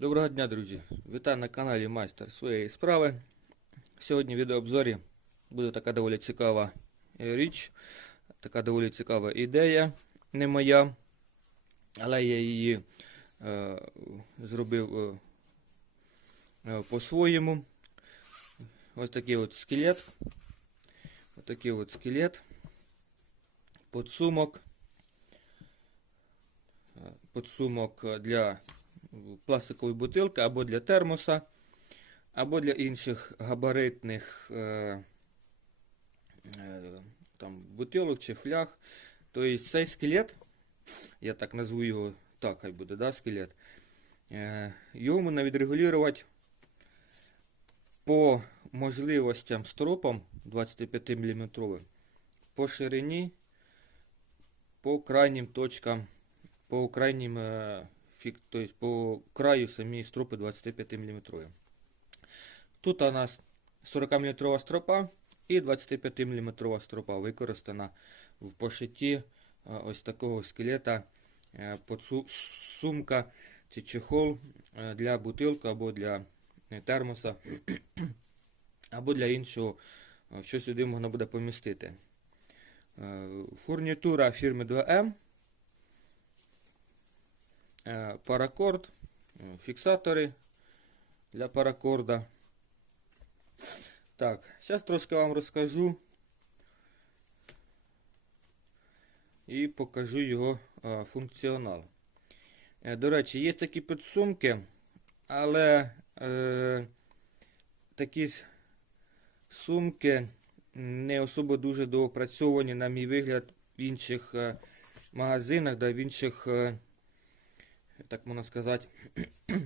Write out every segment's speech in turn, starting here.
Доброго дня, друзі! Вітаю на каналі Майстер своєї справи. Сьогодні в відеообзорі буде така доволі цікава е, річ, така доволі цікава ідея, не моя, але я її е, зробив е, е, по-своєму. Ось такий от скелет. Ось такий от скелет. Подсумок. Е, Подсумок для пластикової бутилки або для термоса, або для інших габаритних е, е, там, бутилок чи фляг. Тобто цей скелет, я так назву його, так хай буде, да, скелет, е, його можна відрегулювати по можливостям стропам 25 мм, по ширині, по крайнім точкам, по крайнім е, фік, то есть по краю самі стропи 25 мм. Тут у нас 40 мм стропа і 25 мм стропа використана в пошитті е, ось такого скелета е, сумка чи чехол е, для бутилки або для термоса, або для іншого, що сюди можна буде помістити. Фурнітура фірми 2M е, паракорд, е, фіксатори для паракорда. Так, зараз трошки вам розкажу і покажу його е, функціонал. Е, До речі, є такі підсумки, але е, такі сумки не особо дуже доопрацьовані, на мій вигляд, в інших е, магазинах, да, в інших. Так можна сказати.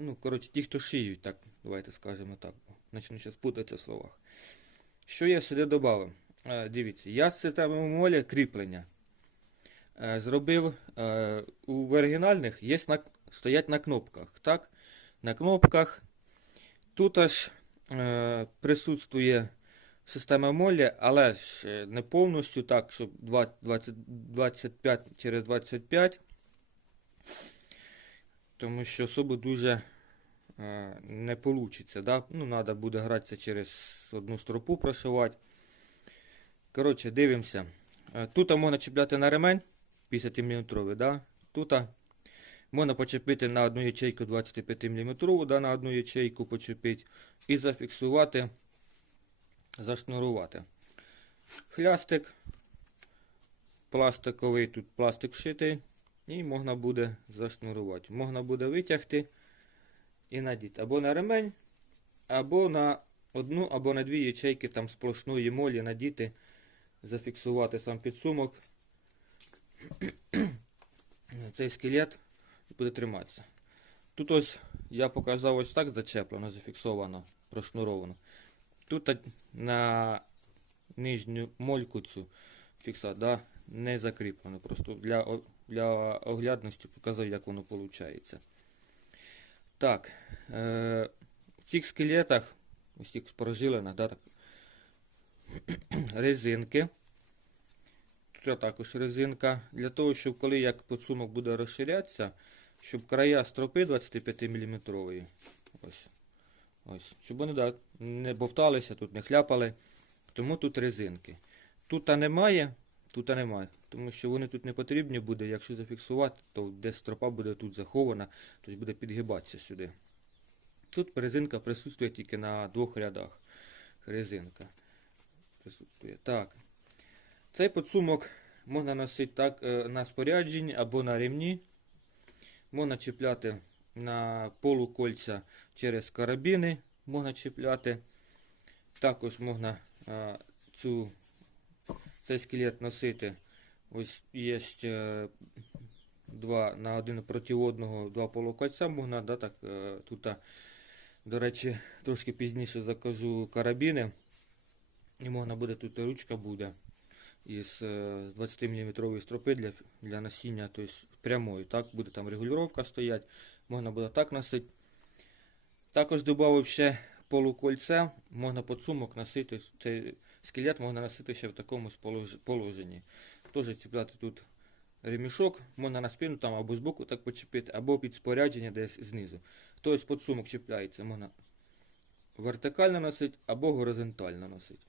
ну, коротше, ті, хто шиють, так, давайте скажемо так. Начну зараз путатися в словах. Що я сюди додав? Е, дивіться, я з системою молі кріплення е, зробив е, у оригінальних є стоять на кнопках. Так? На кнопках. Тут аж присутствує система молі, але ж не повністю так, щоб 20, 25 через 25 тому що особо дуже е, не вийде. Да? Ну, треба буде гратися через одну стропу прошивати. Коротше, дивимося. Е, Тут можна чіпляти на ремень 50 мм. Да? Тут можна почепити на одну ячейку 25 мм, да, на одну ячейку почепити і зафіксувати, зашнурувати. Хлястик пластиковий, тут пластик вшитий. І можна буде зашнурувати. Можна буде витягти і надіти або на ремень, або на одну, або на дві ячейки там сплошної молі надіти, зафіксувати сам підсумок. Цей скелет буде триматися. Тут ось я показав ось так зачеплено, зафіксовано, прошнуровано. Тут на нижню мольку цю фіксат, да, не закріплено. Просто для для оглядності показав, як воно виходить. Так, е, в цих скелетах, ось цих спорожилинах, да, так, резинки. Тут також резинка. Для того, щоб коли як підсумок буде розширятися, щоб края стропи 25 мм. Ось, ось, щоб вони да, не бовталися, тут не хляпали. Тому тут резинки. Тут немає, Тут немає, тому що вони тут не потрібні буде. Якщо зафіксувати, то десь стропа буде тут захована, тобто буде підгибатися сюди. Тут резинка присутствує тільки на двох рядах. Резинка присутствує. Так. Цей підсумок можна носити так е, на спорядженні або на ремні. Можна чіпляти на полукольця через карабіни. Можна чіпляти. Також можна е, цю цей скелет носити. Ось є е, два на один проти одного два полукольця можна, да, так, е, тут, до речі, трошки пізніше закажу карабіни. І можна буде тут ручка буде із е, 20 мм стропи для, для носіння, тобто прямою. Так, буде там регулювання стоять, можна буде так носити. Також додав ще полукольце, можна подсумок носити. Цей скелет можна носити ще в такому положенні. Теж ціпляти тут ремішок, можна на спину там або збоку так почепити, або під спорядження десь знизу. Тобто подсумок чіпляється, можна вертикально носити або горизонтально носити.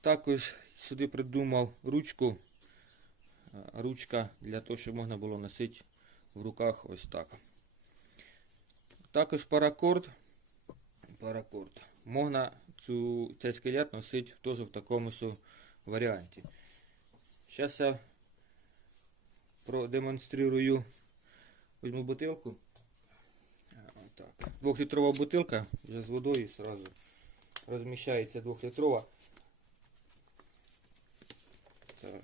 Також сюди придумав ручку. Е, Ручка для того, щоб можна було носити в руках ось так. Також паракорд. Паракорд. Можна цю, цей скелет носити теж в такому варіанті. Зараз я продемонструю. Візьму бутилку. Двохлітрова бутилка вже з водою сразу розміщається двохлітрова. Так.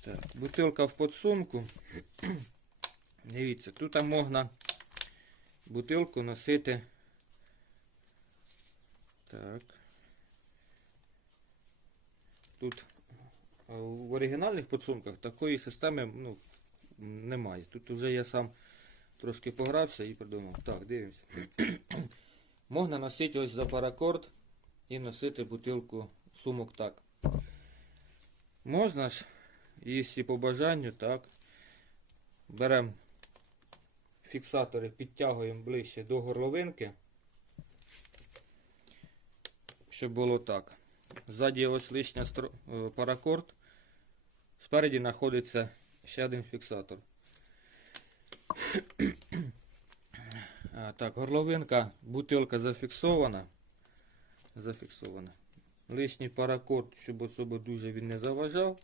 Так, бутилка в подсумку. Дивіться, тут можна бутилку носити. Так. Тут в оригінальних подсумках такої системи ну, немає. Тут вже я сам трошки погрався і придумав. Так, дивимося. можна носити ось за паракорд і носити бутилку сумок так. Можна ж, якщо по бажанню, так. Беремо фіксатори, підтягуємо ближче до горловинки, щоб було так. Ззаді ось лишня е, паракорд. Спереді знаходиться ще один фіксатор. Так, горловинка, бутилка зафіксована. Зафіксована. Лишній паракорд, щоб особо дуже він не заважав.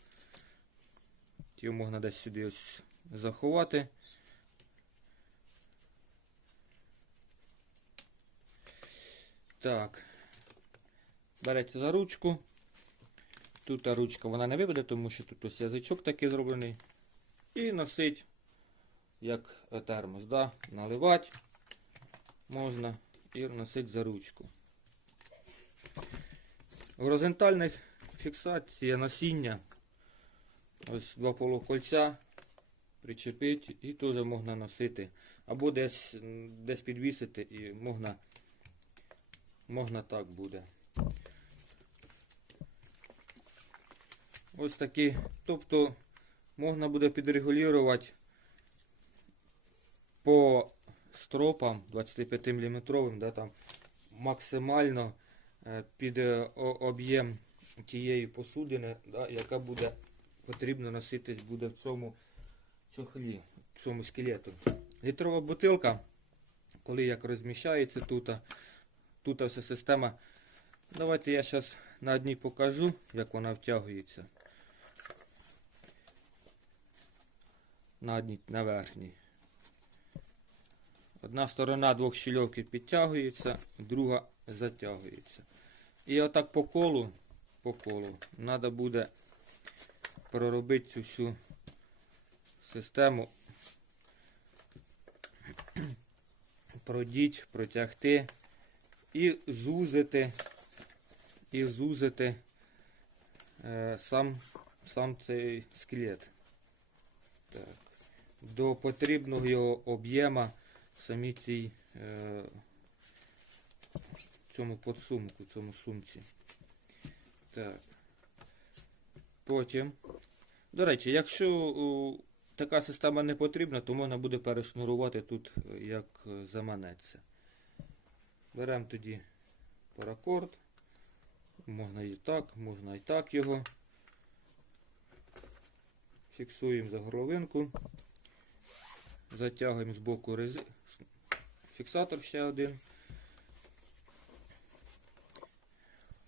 Його можна десь сюди ось заховати. Так. Береться за ручку. Тут ручка вона не випаде, тому що тут ось язичок такий зроблений. І носить, як термос. Да? Наливати можна і носити за ручку. Горизонтальних фіксація насіння. Ось два полукольця причепити і теж можна носити. Або десь, десь підвісити і можна, можна так буде. Ось такі. Тобто можна буде підрегулювати по стропам 25 мм, да, максимально е, під е, об'єм тієї посудини, да, яка буде потрібно носитись буде в цьому чохлі, в цьому скелету. Літрова бутилка, коли як розміщається тут, тут вся система. Давайте я зараз на одній покажу, як вона втягується. На одній, на верхній. Одна сторона двох щільовки підтягується, друга затягується. І отак по колу, по колу, треба буде проробити цю всю систему. Продіть, протягти і зузити, і зузити е, сам, сам цей скелет. Так. До потрібного його об'єма в самій цій е, цьому подсумку, цьому сумці. Так. Потім. До речі, якщо о, така система не потрібна, то можна буде перешнурувати тут, е, як е, заманеться. Беремо тоді паракорд. Можна і так, можна і так його. Фіксуємо за горловинку. Затягуємо з боку рези... фіксатор ще один.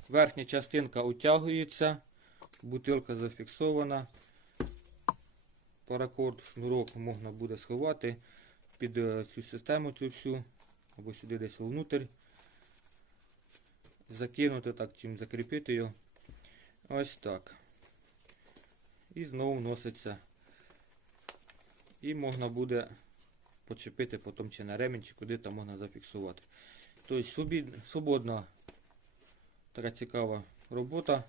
Верхня частинка утягується, бутилка зафіксована. Паракорд, шнурок можна буде сховати під е, цю систему цю всю, або сюди десь вовнутрь. Закинути так, чим закріпити його. Ось так. І знову носиться. І можна буде почепити потім чи на ремінь, чи куди там можна зафіксувати. Тобто свободна така цікава робота.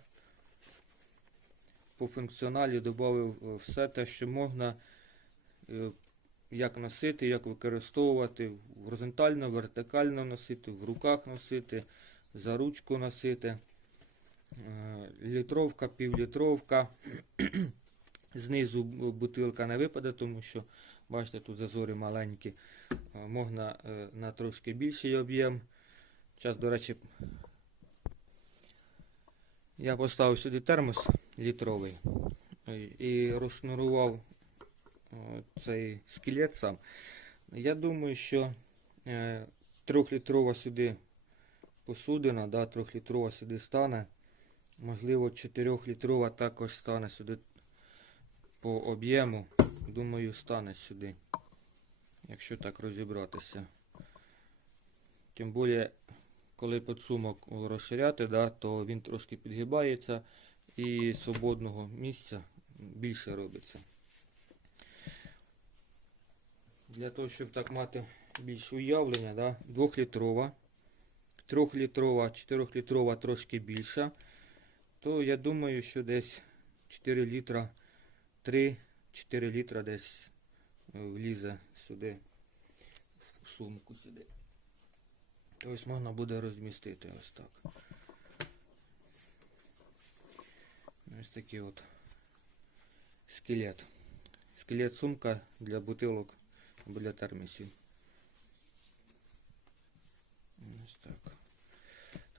По функціоналі додав все те, що можна е, як носити, як використовувати, горизонтально, вертикально носити, в руках носити, за ручку носити. Е, Літровка, півлітровка. Знизу бутилка не випаде, тому що, бачите, тут зазори маленькі. Е, Можна е, на трошки більший об'єм. Зараз, до речі, я поставив сюди термос літровий і розшнурував цей скелет сам. Я думаю, що е, трьохлітрова сюди посудина, да, трьохлітрова сюди стане. Можливо, 4-літрова також стане сюди по об'єму. Думаю, стане сюди. Якщо так розібратися. Тим більше, коли підсумок розширяти, да, то він трошки підгибається і свободного місця більше робиться. Для того, щоб так мати більше уявлення, да, 2-літрова, 3-літрова, 4-літрова трошки більша, то я думаю, що десь 4 літра, 3-4 літра десь е, влізе сюди, в сумку сюди. Тобто можна буде розмістити ось так. Ось такий от скелет. Скелет сумка для бутилок або для термісів.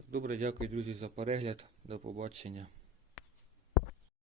Добре, дякую, друзі, за перегляд. До побачення.